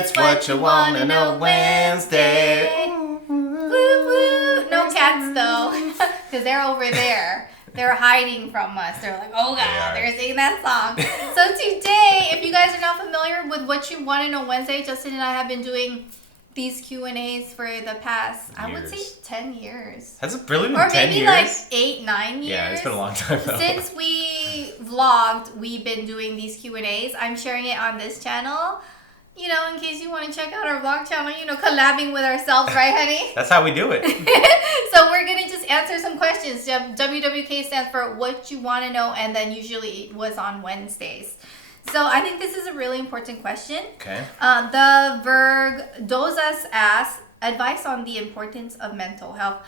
It's what you wanna know Wednesday. Woo woo. No cats though, because they're over there. They're hiding from us. They're like, oh God, they're singing that song. So today, if you guys are not familiar with what you want to know Wednesday, Justin and I have been doing these Q&As for the past, I would say 10 years. Has it really been or 10 maybe years? Like 8, 9 years. Yeah, it's been a long time though. Since we vlogged, we've been doing these Q&As. I'm sharing it on this channel. You know, in case you want to check out our vlog channel, you know, collabing with ourselves, right, honey? That's how we do it. So we're going to just answer some questions. WWK stands for what you want to know, and then usually it was on Wednesdays. So I think this is a really important question. Okay. The Verg Dozas asks, advice on the importance of mental health.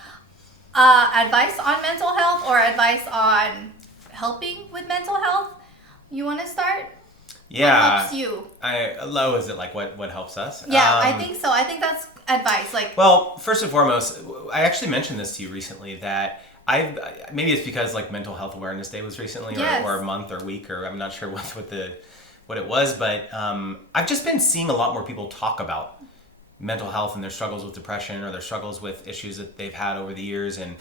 Advice on mental health or advice on helping with mental health? You want to start? Yeah. What helps you? Is it like what helps us? Yeah, I think so. I think that's advice. Like, well, first and foremost, I actually mentioned this to you recently that maybe it's because like Mental Health Awareness Day was recently, or a month or week, or I'm not sure what it was, but I've just been seeing a lot more people talk about mental health and their struggles with depression or their struggles with issues that they've had over the years, and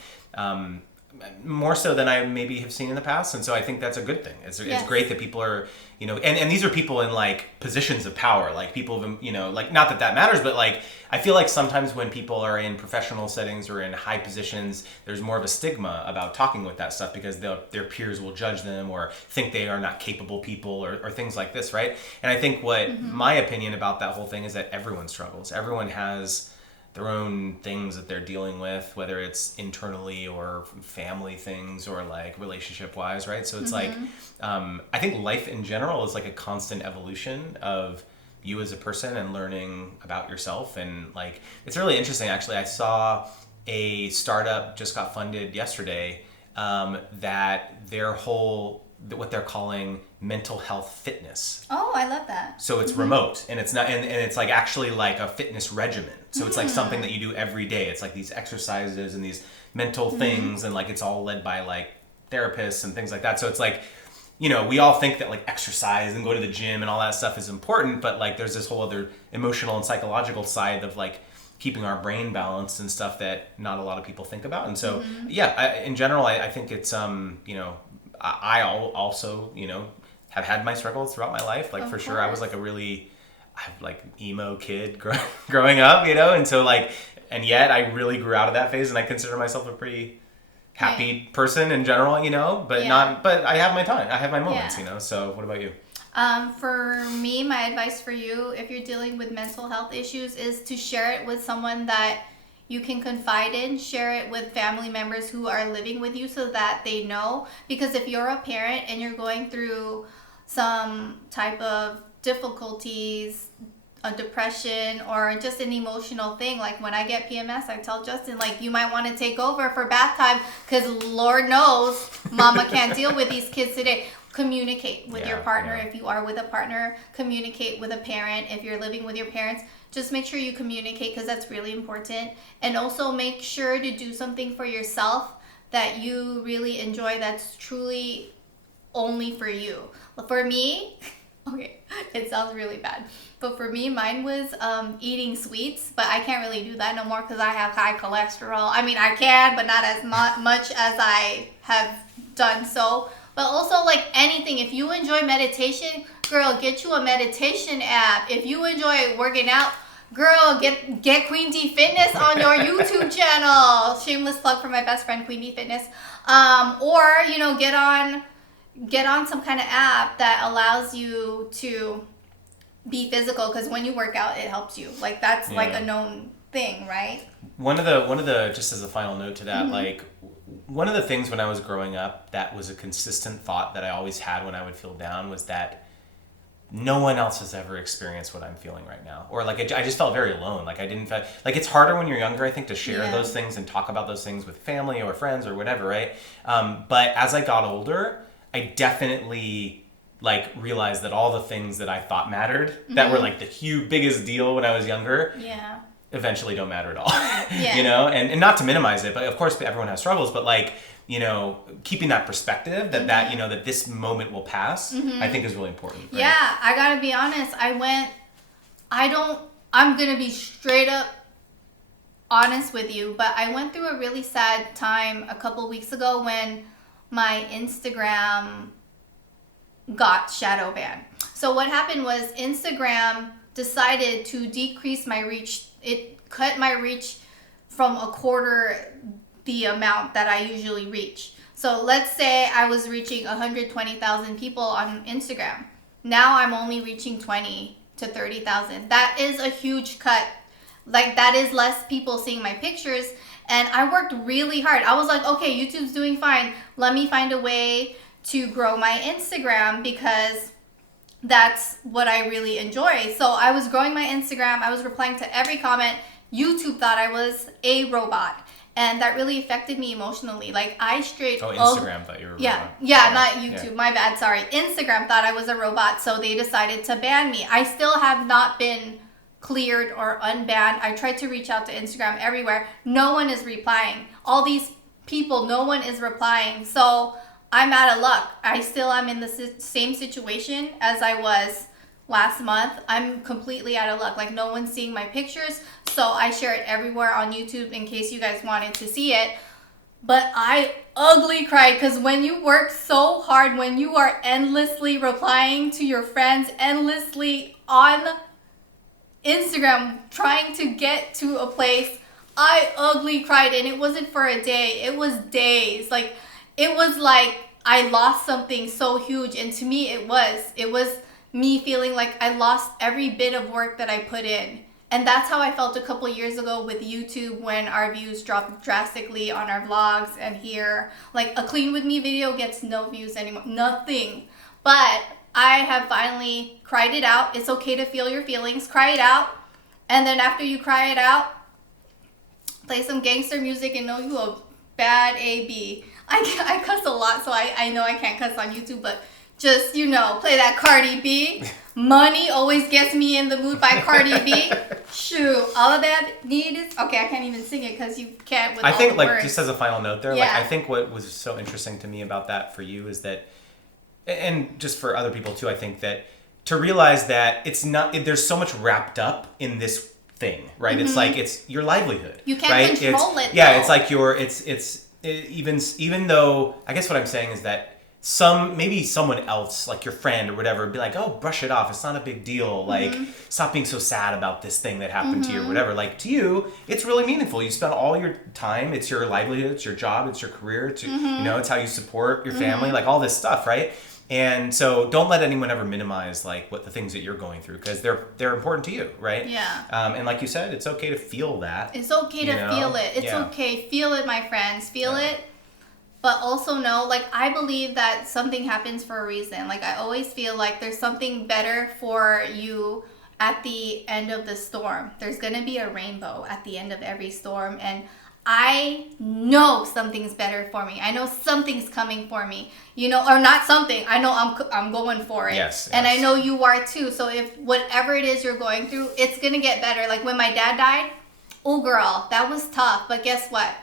more so than I maybe have seen in the past. And so I think that's a good thing. It's great that people are, you know, and these are people in like positions of power, like people have, you know, like not that matters, but like I feel like sometimes when people are in professional settings or in high positions, there's more of a stigma about talking with that stuff because their peers will judge them or think they are not capable people or things like this, right? And I think what my opinion about that whole thing is that everyone struggles. Everyone has their own things that they're dealing with, whether it's internally or family things or like relationship wise, right? So it's like, I think life in general is like a constant evolution of you as a person and learning about yourself. And like, it's really interesting. Actually, I saw a startup just got funded yesterday that what they're calling mental health fitness. Oh, I love that. So it's remote and it's not, and it's like actually like a fitness regimen. So it's like something that you do every day. It's like these exercises and these mental things, and like it's all led by like therapists and things like that. So it's like, you know, we all think that like exercise and go to the gym and all that stuff is important, but like there's this whole other emotional and psychological side of like keeping our brain balanced and stuff that not a lot of people think about. And so, in general, I think it's, you know, I also, you know, have had my struggles throughout my life. Like, for sure, I was like a really, like, emo kid growing up, you know? And so, like, and yet I really grew out of that phase, and I consider myself a pretty happy person in general, you know? But but I have my time. I have my moments, you know? So what about you? For me, my advice for you, if you're dealing with mental health issues, is to share it with someone that you can confide in. Share it with family members who are living with you so that they know. Because if you're a parent and you're going through some type of difficulties, a depression, or just an emotional thing, like when I get PMS, I tell Justin, like, you might want to take over for bath time because Lord knows mama can't deal with these kids today. Communicate with your partner. If you are with a partner, communicate with a parent. If you're living with your parents, just make sure you communicate, because that's really important. And also make sure to do something for yourself that you really enjoy, that's truly only for you. For me, okay, it sounds really bad, but for me, mine was eating sweets, but I can't really do that no more because I have high cholesterol. I mean, I can, but not as much as I have done so. But also, like anything, if you enjoy meditation, girl, get you a meditation app. If you enjoy working out, girl, get Queen D Fitness on your YouTube channel. Shameless plug for my best friend, Queen D Fitness. Or, you know, get on some kind of app that allows you to be physical, because when you work out, it helps you. Like, that's like a known thing, right? One of the just as a final note to that, like, one of the things when I was growing up that was a consistent thought that I always had when I would feel down was that no one else has ever experienced what I'm feeling right now. Or like, I just felt very alone. Like, I didn't feel like, it's harder when you're younger, I think, to share those things and talk about those things with family or friends or whatever, right? But as I got older, I definitely like realized that all the things that I thought mattered, that were like the biggest deal when I was younger, eventually don't matter at all. You know, and not to minimize it, but of course everyone has struggles, but like, you know, keeping that perspective that you know, that this moment will pass, I think is really important. Right? Yeah, I gotta be honest. I'm going to be straight up honest with you, but I went through a really sad time a couple weeks ago when my Instagram got shadow banned. So what happened was Instagram decided to decrease my reach. It cut my reach from a quarter the amount that I usually reach. So let's say I was reaching 120,000 people on Instagram. Now I'm only reaching 20 to 30,000. That is a huge cut. Like, that is less people seeing my pictures. And I worked really hard. I was like, okay, YouTube's doing fine. Let me find a way to grow my Instagram because that's what I really enjoy. So I was growing my Instagram. I was replying to every comment. YouTube thought I was a robot. And that really affected me emotionally. Like, I straight... Oh, Instagram thought you were a robot. Yeah, not YouTube. Yeah. My bad, sorry. Instagram thought I was a robot, so they decided to ban me. I still have not been cleared or unbanned. I tried to reach out to Instagram everywhere. No one is replying. All these people, no one is replying. So I'm out of luck. I still am in the same situation as I was last month. I'm completely out of luck. Like, no one's seeing my pictures. So I share it everywhere on YouTube in case you guys wanted to see it. But I ugly cried because when you work so hard, when you are endlessly replying to your friends, endlessly on Instagram trying to get to a place, I ugly cried. And it wasn't for a day. It was days. Like, it was like I lost something so huge. And to me, it was me feeling like I lost every bit of work that I put in. And that's how I felt a couple years ago with YouTube when our views dropped drastically on our vlogs and here. Like, a clean with me video gets no views anymore. Nothing. But I have finally cried it out. It's okay to feel your feelings. Cry it out. And then after you cry it out, play some gangster music and know you a bad AB. I cuss a lot, so I know I can't cuss on YouTube, but just, you know, play that Cardi B. Money always gets me in the mood by Cardi B. Shoot, all of that need is... Okay, I can't even sing it because you can't with all the words. I think, like, just as a final note there, like, I think what was so interesting to me about that for you is that, and just for other people too, I think that to realize that it's not, there's so much wrapped up in this thing, right? Mm-hmm. It's like, it's your livelihood. You can't right? control it. Yeah, though. It's like even though, I guess what I'm saying is that maybe someone else, like your friend or whatever, would be like, oh, brush it off. It's not a big deal. Like, stop being so sad about this thing that happened to you or whatever. Like, to you, it's really meaningful. You spend all your time. It's your livelihood. It's your job. It's your career. It's your, you know, it's how you support your family. Like, all this stuff, right? And so don't let anyone ever minimize, like, what the things that you're going through, because they're important to you, right? Yeah. And like you said, it's okay to feel that. It's okay to feel it. It's okay. Feel it, my friends. Feel it. But also know, like, I believe that something happens for a reason. Like, I always feel like there's something better for you at the end of the storm. There's going to be a rainbow at the end of every storm. And I know something's better for me. I know something's coming for me. You know, or not something. I know I'm going for it. Yes. And I know you are too. So if whatever it is you're going through, it's going to get better. Like, when my dad died, oh, girl, that was tough. But guess what?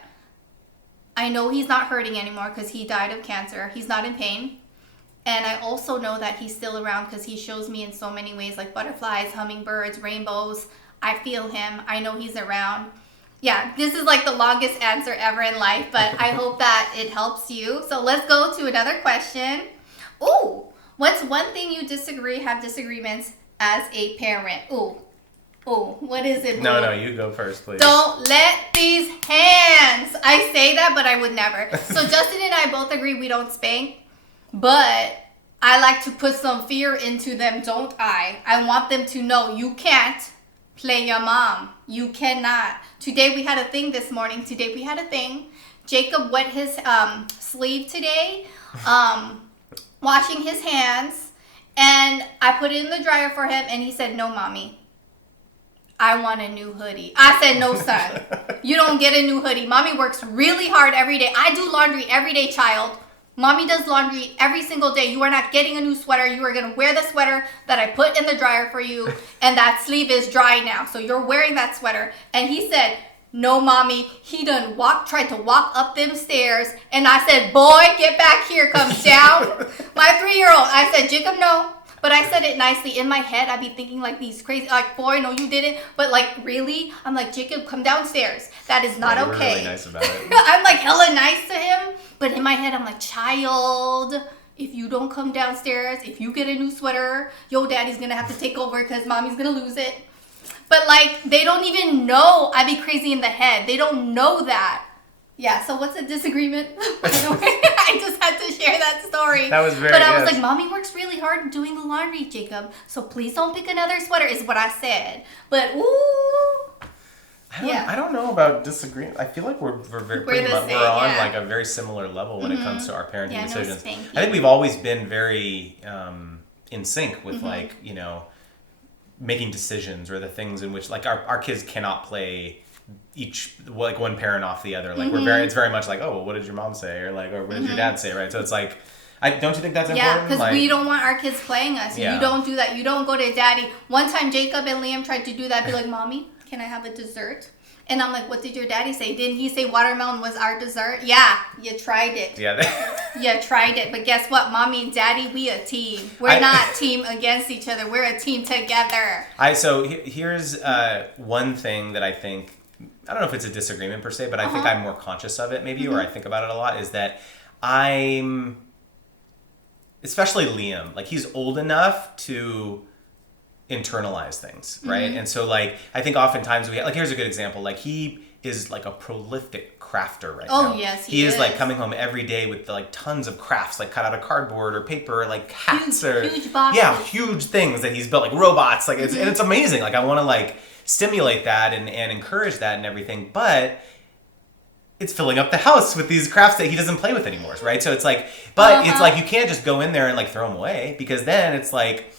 I know he's not hurting anymore because he died of cancer. He's not in pain. And I also know that he's still around because he shows me in so many ways, like butterflies, hummingbirds, rainbows. I feel him. I know he's around. Yeah, this is like the longest answer ever in life, but I hope that it helps you. So let's go to another question. Ooh, what's one thing you have disagreements as a parent? Oh, what is it? No, you go first, please. Don't let these hands. I say that, but I would never. So Justin and I both agree we don't spank, but I like to put some fear into them, don't I? I want them to know you can't play your mom. You cannot. Today we had a thing this morning. Jacob wet his sleeve today, washing his hands, and I put it in the dryer for him, and he said, no, mommy. I want a new hoodie. I said, no, son. You don't get a new hoodie. Mommy works really hard every day. I do laundry every day, child. Mommy does laundry every single day. You are not getting a new sweater. You are going to wear the sweater that I put in the dryer for you. And that sleeve is dry now. So you're wearing that sweater. And he said, no, mommy. He tried to walk up them stairs. And I said, boy, get back here. Comes down. My 3-year-old. I said, Jacob, no. But I said it nicely. In my head, I'd be thinking like these crazy, like, boy, no, you didn't. But like, really? I'm like, Jacob, come downstairs. That is not okay. You were really nice about it. I'm like hella nice to him. But in my head, I'm like, child, if you don't come downstairs, if you get a new sweater, yo, daddy's going to have to take over because mommy's going to lose it. But like, they don't even know I'd be crazy in the head. They don't know that. Yeah, so what's a disagreement? I just had to share that story. That was very But I was like, mommy works really hard doing the laundry, Jacob. So please don't pick another sweater, is what I said. But, ooh. I don't know about disagreeing. I feel like we're on like a very similar level when it comes to our parenting decisions. I think we've always been very in sync with like, you know, making decisions or the things in which like our kids cannot play each like one parent off the other. Like it's very much like, oh, well, what did your mom say, or like, or what did your dad say, right? So it's like, don't you think that's important? Yeah, because we don't want our kids playing us. You don't do that. You don't go to daddy. One time Jacob and Liam tried to do that. Be like, mommy, can I have a dessert? And I'm like, what did your daddy say? Didn't he say watermelon was our dessert? Yeah, you tried it. Yeah. You tried it. But guess what? Mommy and daddy, we a team. We're not team against each other. We're a team together. So here's one thing that I think, I don't know if it's a disagreement per se, but I think I'm more conscious of it maybe, or I think about it a lot, is that especially Liam, like he's old enough to internalize things, right? And so like, I think oftentimes like, here's a good example. Like he is like a prolific crafter right now. Oh yes, he is like coming home every day with like tons of crafts, like cut out of cardboard or paper, like hats huge boxes. Yeah, huge things that he's built, like robots, like and it's amazing. Like I want to like stimulate that and encourage that and everything, but it's filling up the house with these crafts that he doesn't play with anymore, right? So it's like, but it's like you can't just go in there and like throw them away, because then it's like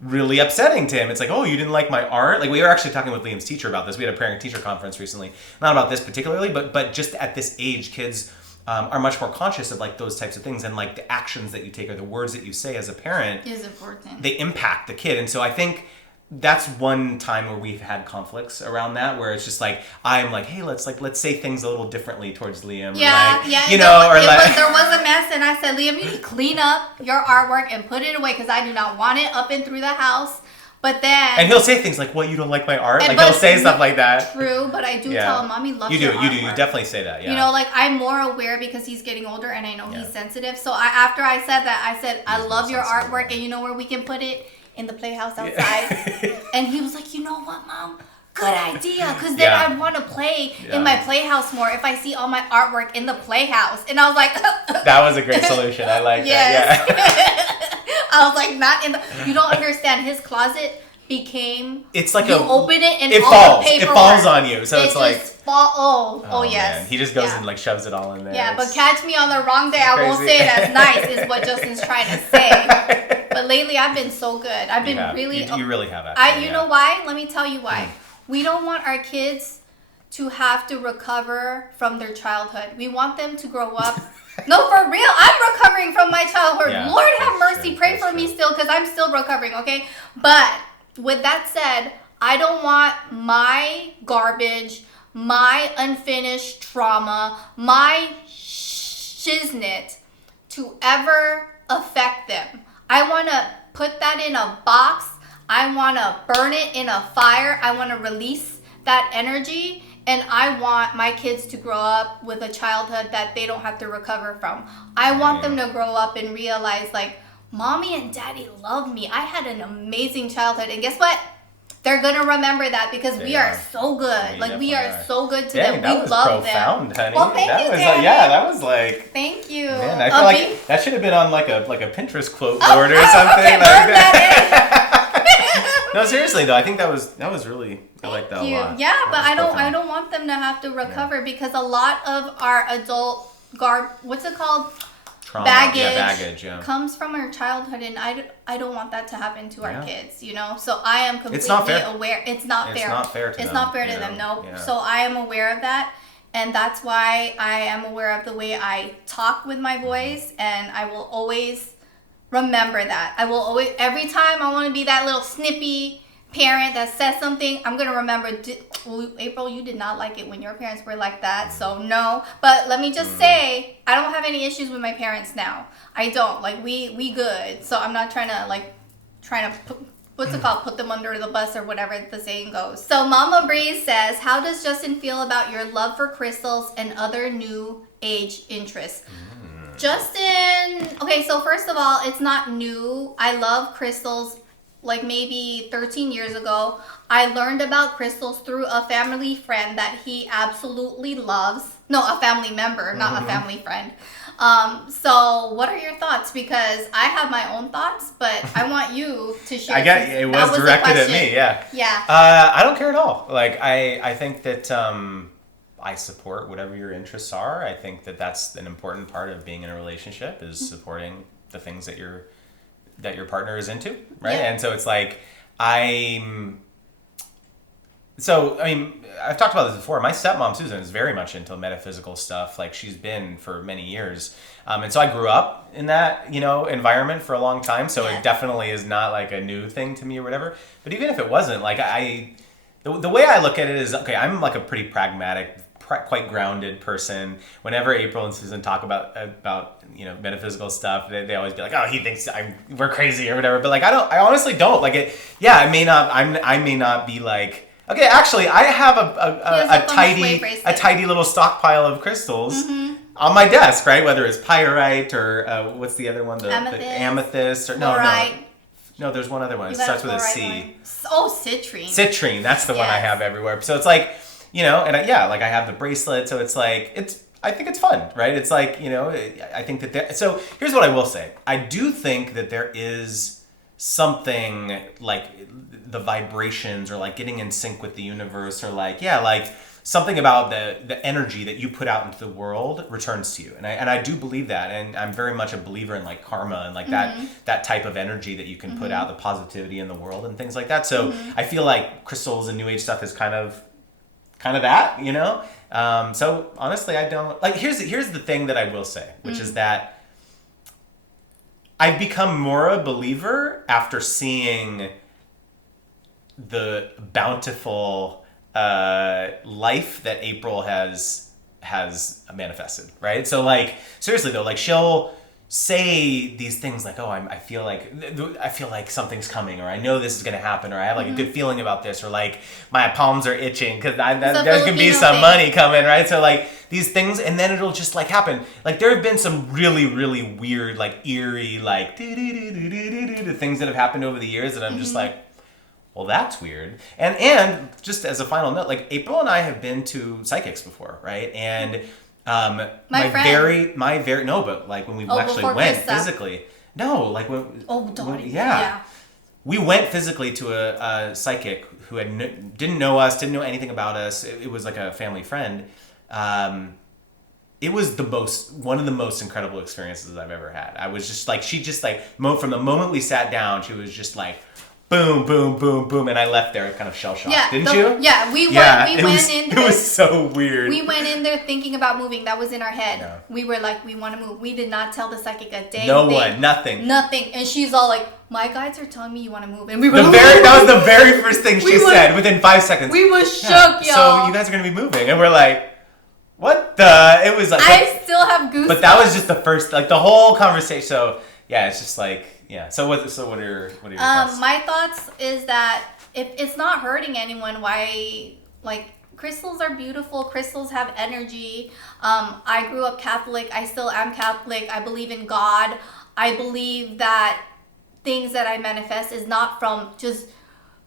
really upsetting to him. It's like, oh, you didn't like my art? Like we were actually talking with Liam's teacher about this. We had a parent-teacher conference recently, not about this particularly, but just at this age, kids are much more conscious of like those types of things, and like the actions that you take or the words that you say as a parent is important. They impact the kid. And so I think that's one time where we've had conflicts around that, where it's just like, I'm like, hey, let's say things a little differently towards Liam. Yeah, or like, yeah. You know, there was a mess, and I said, Liam, you need to clean up your artwork and put it away, because I do not want it up and through the house. But then... And he'll say things like, well, you don't like my art? Like, he'll say stuff like that. True, but I do tell him, Mommy loves your artwork. You definitely say that, yeah. You know, like, I'm more aware because he's getting older, and I know he's sensitive. So after I said that, I said, I love your artwork, and you know where we can put it? In the playhouse outside. And he was like, you know what, Mom? Good idea. Because then I'd want to play in my playhouse more if I see all my artwork in the playhouse. And I was like... That was a great solution. I like that. Yeah. I was like, not in the... You don't understand. His closet became... It's like you open it and it all falls. the paperwork. It falls on you. So it's like... Oh, yes. Man. He just goes and like shoves it all in there. Yeah, but catch me on the wrong day. I won't say it as nice is what Justin's trying to say. But lately, I've been so good. I've been really... You really have, actually. You know why? Let me tell you why. We don't want our kids to have to recover from their childhood. We want them to grow up... No, for real. I'm recovering from my childhood. Yeah, Lord have mercy. True, Pray for me still, because I'm still recovering, okay? But with that said, I don't want my garbage, my unfinished trauma, my shiznit to ever affect them. I want to put that in a box. I want to burn it in a fire. I want to release that energy. And I want my kids to grow up with a childhood that they don't have to recover from. I want them to grow up and realize, like, Mommy and Daddy love me. I had an amazing childhood. And guess what? They're going to remember that, because we are so good. Like, we are so good to them. We love them. That was profound, honey. Well, thank you, Daddy. That was like... Thank you. Man, I feel like that should have been on like a Pinterest quote board or something. Okay, like that. No, seriously though, I think that was really... I like that a lot. Yeah, but I don't want them to have to recover, because a lot of our adult what's it called? Trauma. Baggage comes from our childhood, and I don't want that to happen to our kids, you know? So I am completely aware. It's not fair. It's not fair to them. It's not fair to them, no. Yeah. So I am aware of that, and that's why I am aware of the way I talk with my voice, and I will always remember that. I will always, every time I want to be that little snippy parent that says something, I'm going to remember, April, you did not like it when your parents were like that, so no. But let me just say, I don't have any issues with my parents now. I don't. Like, we good. So I'm not trying to, like, trying to what's it called? Put them under the bus or whatever the saying goes. So Mama Breeze says, how does Justin feel about your love for crystals and other new age interests? Justin, okay, so first of all, it's not new. I love crystals. Like maybe 13 years ago, I learned about crystals through a family friend that he absolutely loves. No, a family member, not a family friend. So what are your thoughts? Because I have my own thoughts, but I want you to share. It was directed at me, yeah. Yeah. I don't care at all. Like, I think that I support whatever your interests are. I think that that's an important part of being in a relationship, is supporting the things that your partner is into, right? Yeah. And so it's like, I've talked about this before. My stepmom, Susan, is very much into metaphysical stuff. Like, she's been for many years. And so I grew up in that, environment for a long time. So It definitely is not like a new thing to me or whatever. But even if it wasn't, like, the way I look at it is, okay, I'm like a pretty pragmatic, quite grounded person. Whenever April and Susan talk about metaphysical stuff, they always be like, oh, he thinks we're crazy or whatever. But like, I honestly don't like it. Yeah, I may not be like, okay, actually, I have a tidy little stockpile of crystals on my desk, right? Whether it's pyrite or what's the other one? The amethyst or fluorite. No, there's one other one. It starts with a C. One. Oh, citrine. Citrine, that's the one I have everywhere. So it's like, and I have the bracelet, so it's like, I think it's fun, right? It's like, I think that so here's what I will say. I do think that there is something like the vibrations, or like getting in sync with the universe, or like something about the energy that you put out into the world returns to you. And I do believe that. And I'm very much a believer in like karma and like that type of energy that you can put out, the positivity in the world and things like that. So I feel like crystals and new age stuff is kind of that, so honestly, I don't like, here's the thing that I will say, which is that I've become more a believer after seeing the bountiful life that April has manifested, right? So like, seriously though, like, she'll say these things like, oh, I feel like something's coming, or I know this is going to happen, or I have like a good feeling about this, or like my palms are itching because there's going to be some money coming, right? So like these things, and then it'll just like happen. Like, there have been some really, really weird, like eerie, like things that have happened over the years that I'm just like, well, that's weird. And just as a final note, like, April and I have been to psychics before, right? And but like when we actually went physically. No, like when. Oh, Donnie. Yeah. We went physically to a psychic who didn't know us, didn't know anything about us. It was like a family friend. It was one of the most incredible experiences I've ever had. I was just like, she just like, from the moment we sat down, she was just like, boom, boom, boom, boom, and I left there kind of shell-shocked. Yeah, didn't you? Yeah, we went in there. It was so weird. We went in there thinking about moving. That was in our head. Yeah. We were like, we want to move. We did not tell the psychic a day. Nothing. And she's all like, my guides are telling me you want to move. And we were that was the very first thing she said within 5 seconds. We were shook, y'all. So you guys are going to be moving. And we're like, what the? It was like... I still have goosebumps. But that was just the first, like, the whole conversation. So, yeah, it's just like... Yeah. So what are your thoughts? My thoughts is that if it's not hurting anyone, why, like, crystals are beautiful. Crystals have energy. I grew up Catholic. I still am Catholic. I believe in God. I believe that things that I manifest is not from just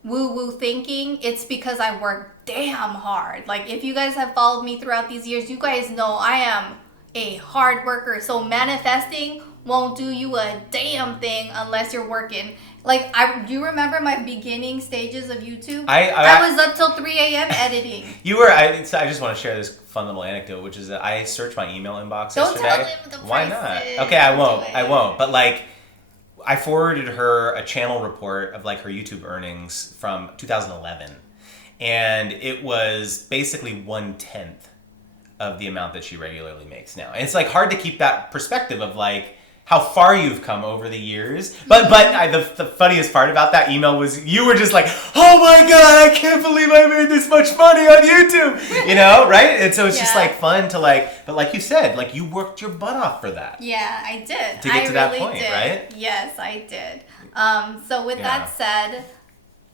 woo-woo thinking. It's because I work damn hard. Like, if you guys have followed me throughout these years, you guys know I am a hard worker. So manifesting won't do you a damn thing unless you're working. Like, do you remember my beginning stages of YouTube? I was up till 3 a.m. editing. I just want to share this fun little anecdote, which is that I searched my email inbox yesterday. Don't tell them the prices. Why not? Okay, I won't. But like, I forwarded her a channel report of like her YouTube earnings from 2011, and it was basically 1/10 of the amount that she regularly makes now. And it's like hard to keep that perspective of like, how far you've come over the years. But the funniest part about that email was you were just like, oh my God, I can't believe I made this much money on YouTube. You know, right? And so it's just like fun to like, but like you said, like you worked your butt off for that. Yeah, I did. To get to that point, right? Yes, I did. So with that said,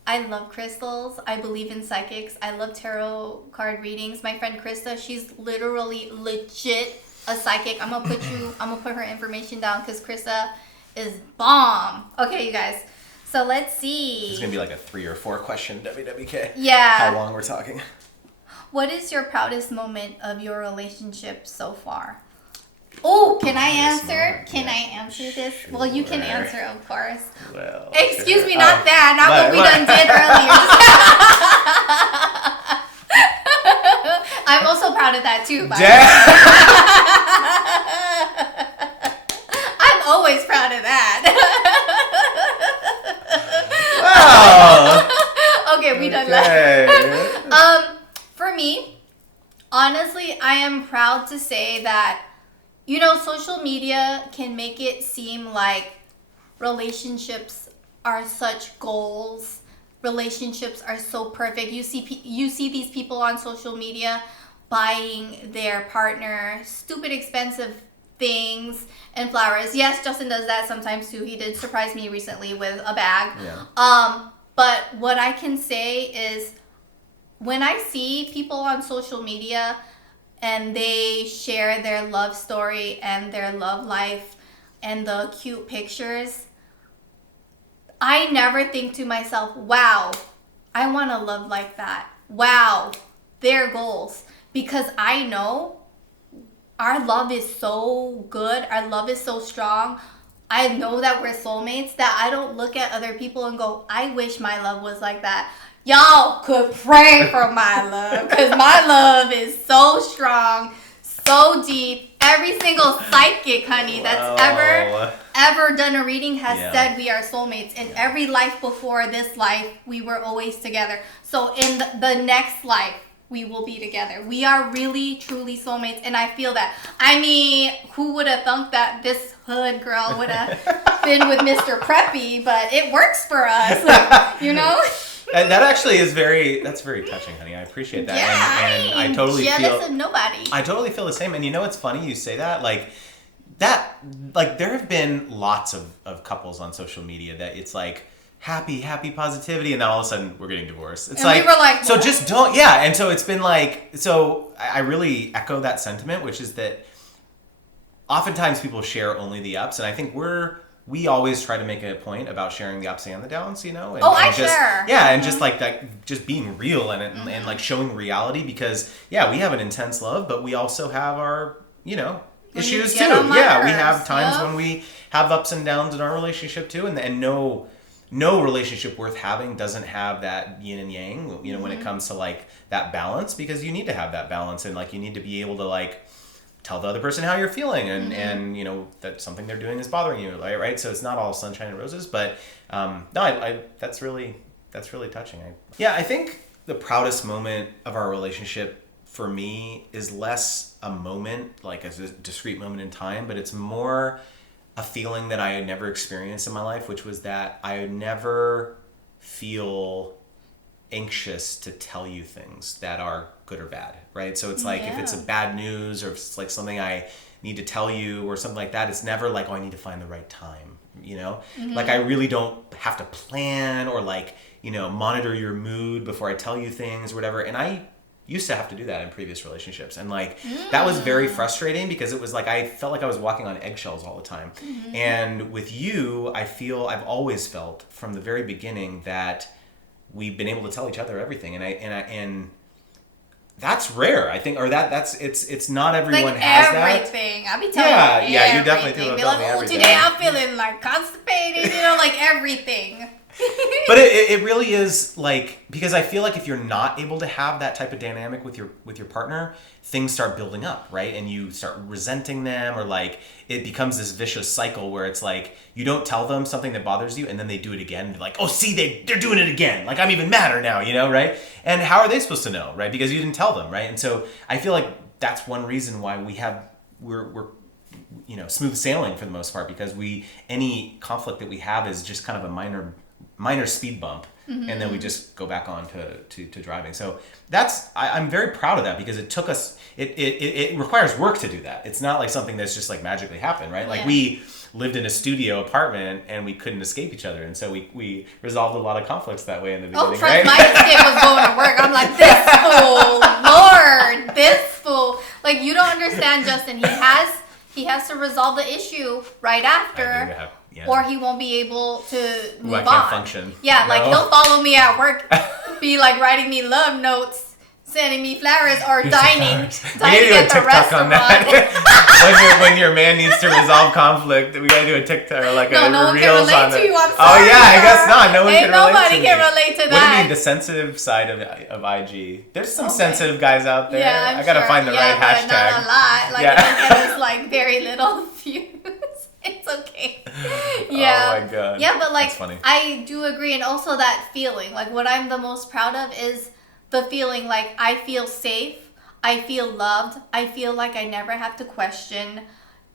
I love crystals. I believe in psychics. I love tarot card readings. My friend Krista, she's literally legit a psychic. I'm gonna put her information down because Krista is bomb. Okay, you guys. So let's see. It's gonna be like a 3 or 4 question WWK. Yeah. How long we're talking? What is your proudest moment of your relationship so far? Oh, can I answer? Can I answer this? Sure. Well, you can answer, of course. Well, excuse me, not that. Not what we done did earlier. I'm also proud of that too. I'm always proud of that. Wow. Okay, we done that. For me, honestly, I am proud to say that, you know, social media can make it seem like relationships are such goals. Relationships are so perfect. You see these people on social media buying their partner stupid expensive things and flowers. Yes, Justin does that sometimes too. He did surprise me recently with a bag. Yeah. But what I can say is when I see people on social media and they share their love story and their love life and the cute pictures, I never think to myself, wow, I want to love like that. Wow, their goals. Because I know our love is so good. Our love is so strong. I know that we're soulmates that I don't look at other people and go, I wish my love was like that. Y'all could pray for my love because my love is so strong, so deep. Every single psychic, honey, that's ever done a reading has said we are soulmates. In every life before this life, we were always together. So in the next life, we will be together. We are really, truly soulmates, and I feel that. I mean, who would have thunk that this hood girl would have been with Mr. Preppy, but it works for us, you know? And that actually is very touching, honey. I appreciate that. Yeah, and I totally jealous of nobody. I totally feel the same. And you know, it's funny you say that. Like there have been lots of couples on social media that it's like happy positivity, and then all of a sudden we're getting divorced. It's and we were like, so what? Just don't, yeah. And so it's been like, so I really echo that sentiment, which is that oftentimes people share only the ups, and I think we always try to make a point about sharing the ups and the downs, you know? And, sure. Yeah, and just like that, just being real and like showing reality because, yeah, we have an intense love, but we also have our, you know, issues too. Yeah, we have times when we have ups and downs in our relationship too, and no relationship worth having doesn't have that yin and yang, you know, when it comes to like that balance, because you need to have that balance and like you need to be able to like tell the other person how you're feeling and you know that something they're doing is bothering you, right? So it's not all sunshine and roses, but no, that's really touching. I think the proudest moment of our relationship for me is less a moment, like a discrete moment in time, but it's more a feeling that I had never experienced in my life, which was that I would never feel anxious to tell you things that are good or bad, right? So it's like if it's a bad news or if it's like something I need to tell you or something like that, it's never like, oh, I need to find the right time, you know? Like I really don't have to plan or like, you know, monitor your mood before I tell you things or whatever. And I used to have to do that in previous relationships. And like, that was very frustrating because it was like, I felt like I was walking on eggshells all the time. And with you, I've always felt from the very beginning that we've been able to tell each other everything. And that's rare, I think, or it's not everyone like has everything. That. I'll be telling you you definitely do. Be like, oh, today I'm feeling like constipated, you know, like everything. But it really is like, because I feel like if you're not able to have that type of dynamic with your partner, things start building up, right? And you start resenting them, or like it becomes this vicious cycle where it's like you don't tell them something that bothers you and then they do it again. They're like, oh, see, they're doing it again. Like I'm even madder now, you know, right? And how are they supposed to know, right? Because you didn't tell them, right? And so I feel like that's one reason why we're smooth sailing for the most part, because any conflict that we have is just kind of a minor speed bump. Mm-hmm. And then we just go back on to driving. So I'm very proud of that, because it took us, it requires work to do that. It's not like something that's just like magically happened, right? Like we lived in a studio apartment and we couldn't escape each other. And so we resolved a lot of conflicts that way in the beginning, right? My escape was going to work. I'm like, this fool, Lord, this fool. Like, you don't understand, Justin. He has to resolve the issue right after. Yeah. Or he won't be able to move on. I can't function. Yeah, like he'll follow me at work, be like writing me love notes, sending me flowers, or dining at the restaurant. On that. when your man needs to resolve conflict, we gotta do a TikTok or like no one can relate to you. I'm sorry. Oh yeah, I guess not. No one can relate to me. Nobody can relate to that. What do you mean, the sensitive side of IG? There's some sensitive guys out there. Yeah, I gotta find the right hashtag. Not a lot. Like there's like very little views. It's okay. Yeah. Oh my god. Yeah, but like I do agree, and also that feeling. Like what I'm the most proud of is the feeling like I feel safe, I feel loved, I feel like I never have to question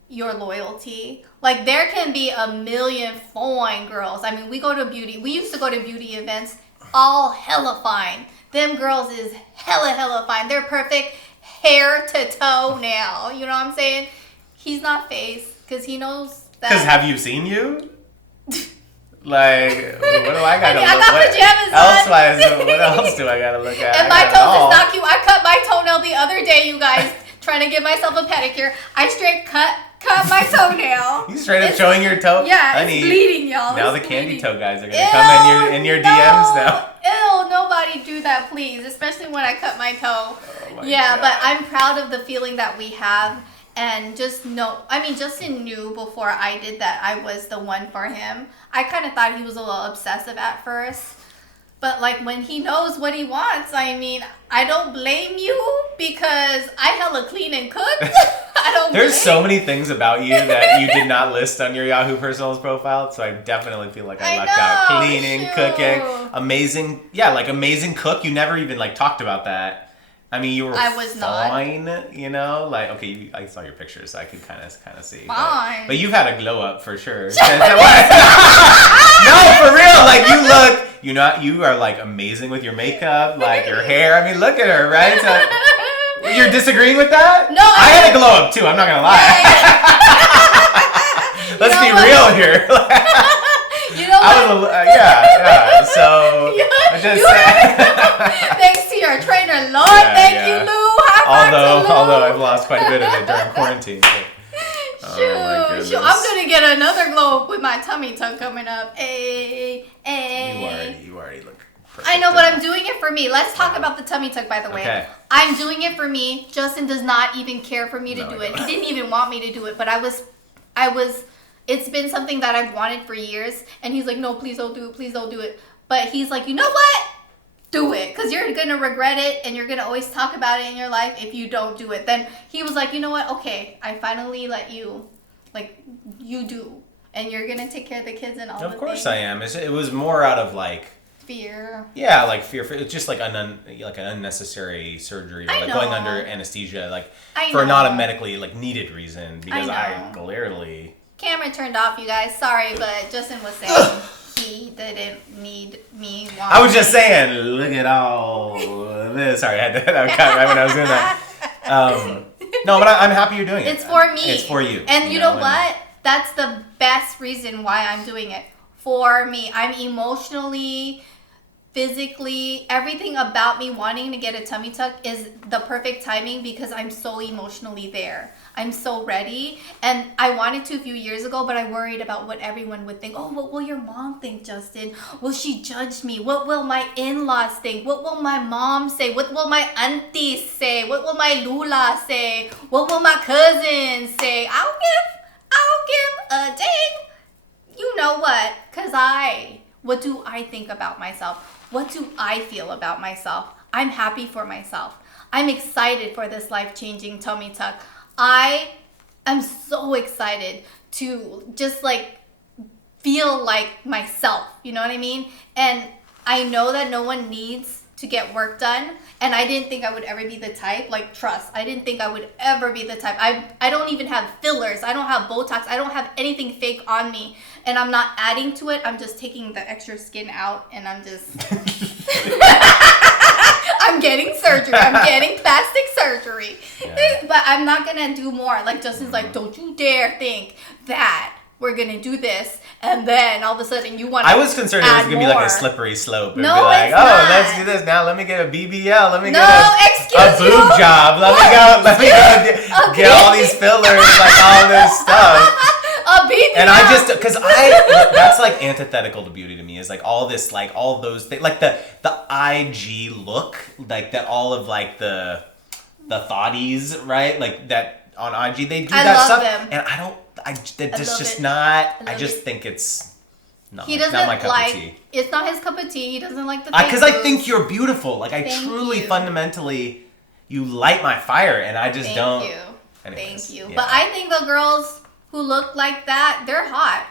your loyalty. Like there can be a million fine girls. I mean, we used to go to beauty events, all hella fine. Them girls is hella fine. They're perfect hair to toe now. You know what I'm saying? He's not face. Because he knows that. Because have you seen you? Like, what do I gotta look at? I got pajamas on. What else do I gotta look at? And my toes is not cute. I cut my toenail the other day, you guys, trying to give myself a pedicure. I straight cut my toenail. You straight up showing your toe? Yeah, honey, it's bleeding, y'all. Now the candy toe guys are gonna come in your DMs now. Ew, nobody do that, please. Especially when I cut my toe. Oh my God. But I'm proud of the feeling that we have. And Justin knew before I did that I was the one for him. I kind of thought he was a little obsessive at first. But like when he knows what he wants, I mean, I don't blame you because I hella clean and cook. There's so many things about you that you did not list on your Yahoo Personals profile. So I definitely feel like I lucked out. Cleaning, cooking, amazing. Yeah, like amazing cook. You never even like talked about that. I mean, you were fine, like, okay, I saw your pictures, so I could kind of see. Fine. But you've had a glow up for sure. No, for real, like you are like amazing with your makeup, like your hair. I mean, look at her, right? So, you're disagreeing with that? No. I had a glow up too, I'm not going to lie. Let's be real here. You know what? So I just thanks to your trainer, Lord. Thank you, Lou. Although I've lost quite a bit of it during quarantine. So. Shoot, I'm gonna get another glow up with my tummy tuck coming up. Hey. You already look perfect. I know, but I'm doing it for me. Let's talk about the tummy tuck, by the way. Okay. I'm doing it for me. Justin does not even care for me to do it. He didn't even want me to do it, but I was. It's been something that I've wanted for years, and he's like, no, please don't do it, please don't do it. But he's like, you know what? Do it, because you're going to regret it, and you're going to always talk about it in your life if you don't do it. Then he was like, you know what? Okay, I finally let you, like, you do, and you're going to take care of the kids and all the things. Of course I am. It was more out of, like... fear. Yeah, like fear. It's just like an unnecessary surgery, or like going under anesthesia, like for not a medically like needed reason, because I clearly... Camera turned off, you guys. Sorry, but Justin was saying he didn't need me. I was just saying, look at all this. Sorry, I had that cut right when I was doing that. No, but I'm happy you're doing it. It's for me. It's for you. And you know what? That's the best reason why I'm doing it. For me. I'm emotionally, physically, everything about me wanting to get a tummy tuck is the perfect timing because I'm so emotionally there. I'm so ready. And I wanted to a few years ago, but I worried about what everyone would think. Oh, what will your mom think, Justin? Will she judge me? What will my in-laws think? What will my mom say? What will my aunties say? What will my lula say? What will my cousins say? I'll give a dang. You know what? Because what do I think about myself? What do I feel about myself? I'm happy for myself. I'm excited for this life-changing tummy tuck. I am so excited to just like feel like myself, you know what I mean? And I know that no one needs to get work done, and I didn't think I would ever be the type, like, trust, I didn't think I would ever be the type. I don't even have fillers, I don't have Botox, I don't have anything fake on me, and I'm not adding to it, I'm just taking the extra skin out, and I'm just I'm getting surgery, I'm getting plastic surgery, but I'm not gonna do more. Like, Justin's like, don't you dare think that we're gonna do this, and then all of a sudden you want to. I was concerned it was gonna be like a slippery slope. No, be like, it's not. Let's do this now. Let me get a BBL. Let me get a boob job. Let me go get all these fillers, like all this stuff. A BBL. And I just, because that's like antithetical to beauty to me, is like all this, like all those things, like the IG look, like that, all of like the thotties, right? Like that on IG, they do that stuff, and I just think it's not my cup of tea. It's not his cup of tea. He doesn't like the because I think you're beautiful. Like, I truly, fundamentally, you light my fire, and I just don't. Thank you. Anyways, Thank you. Yeah. But I think the girls who look like that, they're hot.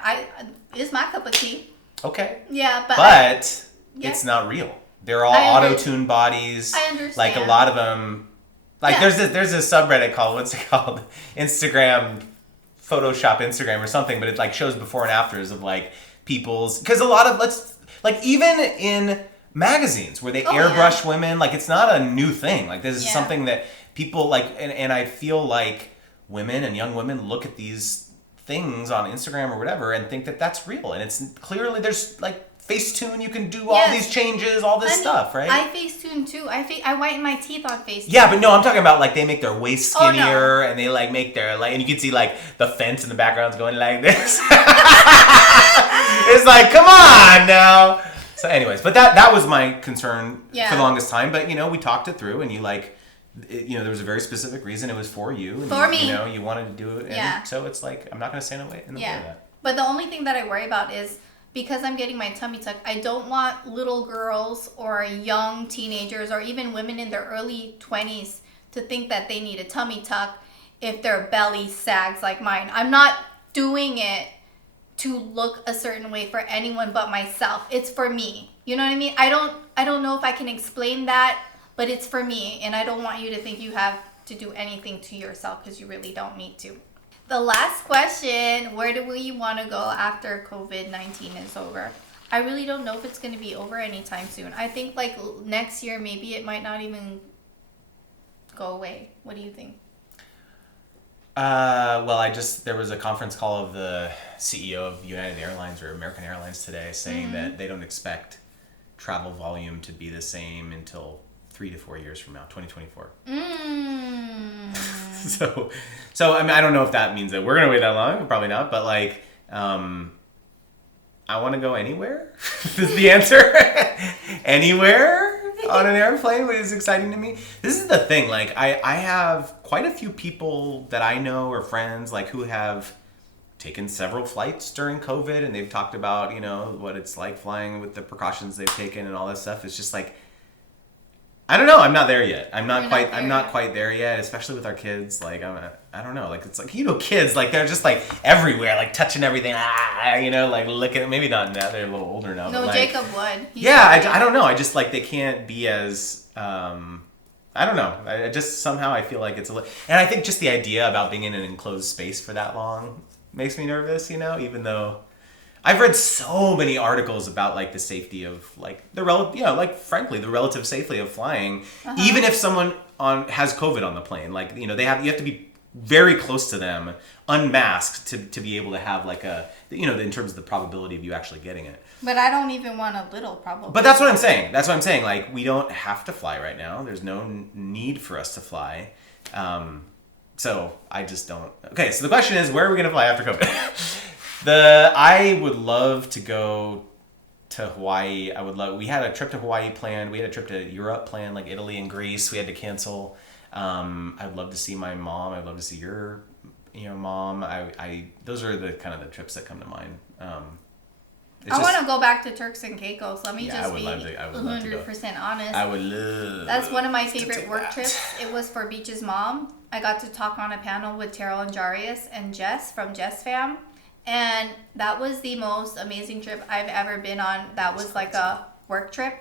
It's my cup of tea. Okay. Yeah, but it's not real. They're all auto-tuned bodies. I understand. Like, a lot of them. Like, there's this subreddit called, what's it called? Photoshop Instagram or something, but it like shows before and afters of like people's, because a lot of, like even in magazines where they airbrush women, like it's not a new thing. Like, this is something that people like, and I feel like women and young women look at these things on Instagram or whatever and think that that's real, and it's clearly, there's like Facetune, you can do all these changes, all this stuff, right? I Facetune too. I whiten my teeth on Facetune. Yeah, but no, I'm talking about like they make their waist skinnier, and they like make their, like, and you can see like the fence in the background's going like this. It's like, come on now. So anyways, but that was my concern for the longest time, but we talked it through, and you like, there was a very specific reason it was for you. And for me. You wanted to do it. And so it's like, I'm not going to stand in the way of that. But the only thing that I worry about is, because I'm getting my tummy tuck, I don't want little girls or young teenagers or even women in their early 20s to think that they need a tummy tuck if their belly sags like mine. I'm not doing it to look a certain way for anyone but myself. It's for me. You know what I mean? I don't know if I can explain that, but it's for me, and I don't want you to think you have to do anything to yourself, because you really don't need to. The last question, where do we want to go after COVID-19 is over? I really don't know if it's going to be over anytime soon. I think like next year, maybe it might not even go away. What do you think? Well, there was a conference call of the CEO of United Airlines or American Airlines today saying that they don't expect travel volume to be the same until 3 to 4 years from now, 2024. So I mean, I don't know if that means that we're gonna wait that long. Probably not. But like, I want to go anywhere. Is the answer? Anywhere on an airplane, which is exciting to me. This is the thing. Like, I have quite a few people that I know or friends like who have taken several flights during COVID, and they've talked about what it's like flying with the precautions they've taken and all that stuff. It's just like, I don't know. I'm not there yet. I'm not quite there yet, especially with our kids. Like, I don't know. Like, it's like, kids, like, they're just like everywhere, like touching everything. Like looking. Maybe not now. They're a little older now. No, but, like, Jacob would. I don't know. I just like, they can't be as. I don't know. I just somehow I feel like it's and I think just the idea about being in an enclosed space for that long makes me nervous. Even though I've read so many articles about like the safety of like frankly the relative safety of flying, even if someone has COVID on the plane. Like, you have to be very close to them, unmasked, to be able to have like in terms of the probability of you actually getting it. But I don't even want a little probability. But that's what I'm saying. Like, we don't have to fly right now. There's no need for us to fly. So I just don't. Okay, so the question is, where are we going to fly after COVID? I would love to go to Hawaii. We had a trip to Hawaii planned. We had a trip to Europe planned, like Italy and Greece. We had to cancel. I'd love to see my mom. I'd love to see your, mom. Those are the kind of the trips that come to mind. I want to go back to Turks and Caicos. Let me just be 100% honest. I would love. That's one of my favorite work trips. It was for Beach's mom. I got to talk on a panel with Terrell and Jarius and Jess from Jess Fam. And that was the most amazing trip I've ever been on. That was like a work trip.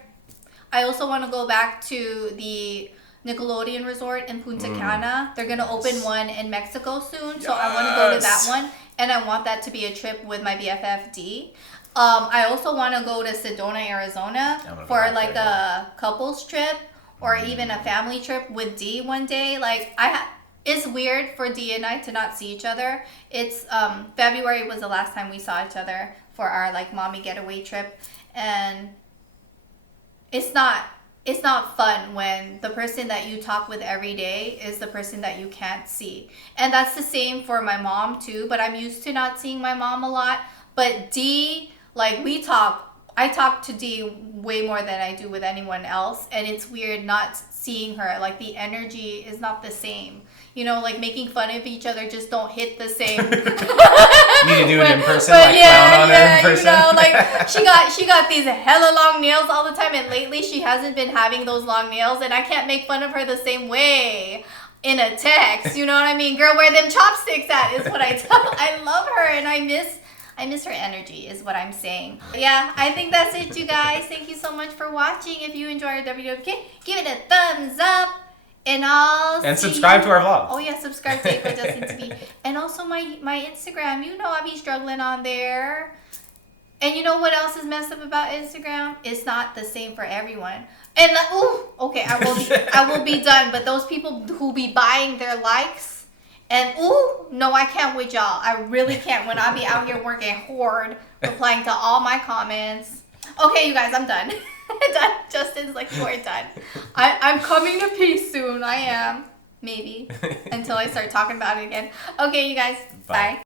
I also want to go back to the Nickelodeon Resort in Punta Cana. They're going to open one in Mexico soon, so I want to go to that one. And I want that to be a trip with my BFF D. I also want to go to Sedona, Arizona for like a couples trip or even a family trip with D one day. Like it's weird for D and I to not see each other. It's February was the last time we saw each other for our like mommy getaway trip, and it's not fun when the person that you talk with every day is the person that you can't see. And that's the same for my mom too, but I'm used to not seeing my mom a lot. But D, like I talk to D way more than I do with anyone else, and it's weird not seeing her. Like the energy is not the same. You know, like making fun of each other just don't hit the same. You need to do it in person, like clown on her in person. You know, like she got these hella long nails all the time, and lately she hasn't been having those long nails, and I can't make fun of her the same way in a text. You know what I mean? Girl, where them chopsticks at is what I tell. I love her, and I miss her energy is what I'm saying. Yeah, I think that's it, you guys. Thank you so much for watching. If you enjoy our WWK, give it a thumbs up. And subscribe to our vlog. Oh yeah, subscribe to April Justin TV. And also my Instagram. You know I be struggling on there. And you know what else is messed up about Instagram? It's not the same for everyone. And okay, I will be done. But those people who be buying their likes, and no, I can't with y'all. I really can't when I be out here working hard, replying to all my comments. Okay, you guys, I'm done. Done. Justin's like, we're done. I'm coming to peace soon. I am. Maybe. Until I start talking about it again. Okay, you guys. Bye.